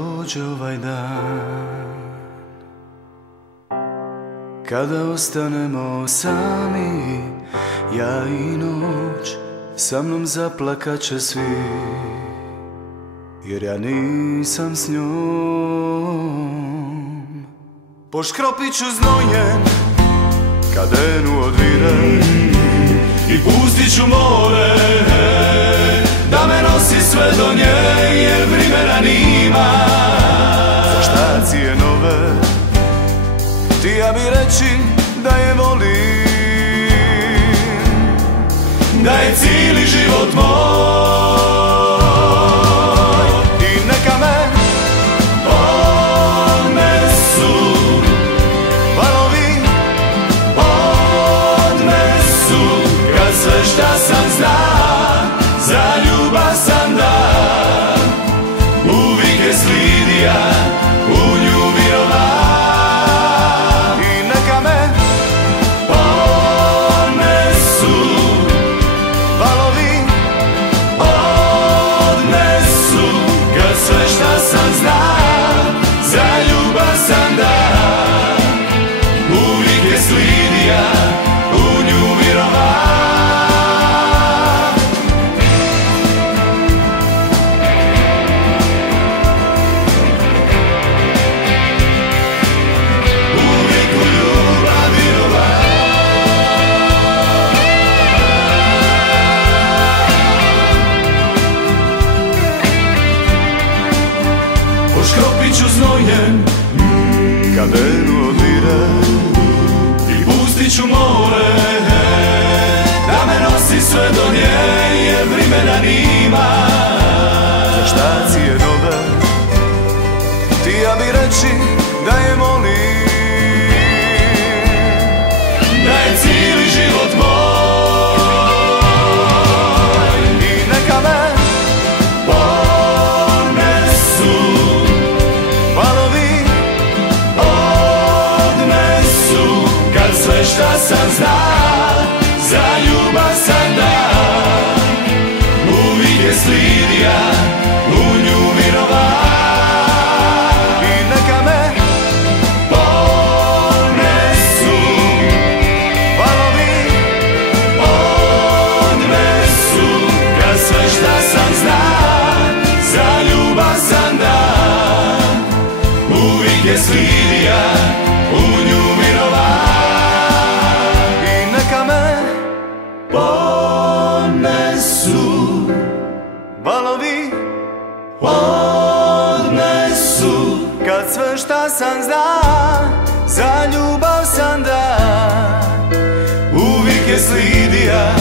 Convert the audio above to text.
prođe ovaj dan, kada ostanemo sami, ja i noć, sa mnom zaplakat će svi, jer ja nisam s njom. Poškropit ću znojem kad denu odvire i pustit ću more da me nosi sve do nje, jer vremena nima za štacije nove. Ti ja mi reći da je volim, da je cijeli život moj, i neka me odnesu valovi, odnesu kad sve šta sam zna za ljubav sam dan, uvijek je slidija, u nju virova. Sve šta sam zna, za ljubav sam dan, uvijek je slidija, u nju virova. Uvijek u ljubav virova. Poškropit ću znojem kad denu odvire i pustit ću more da me nosi sve do nje, jer vremena nima za štacije nove. Ti ja mi reći da je volim, da je cijeli život moj, i neka me sve šta sam zna, za ljubav sam dan, uvijek je slidija, u nju virova. I neka me ponesu valovi, odnesu kad sve šta sam zna, za ljubav sam dan, uvijek je slidija, u nju virova. Ponesu valovi, odnesu kad sve šta sam zna, za ljubav sam dan, uvijek je slidija,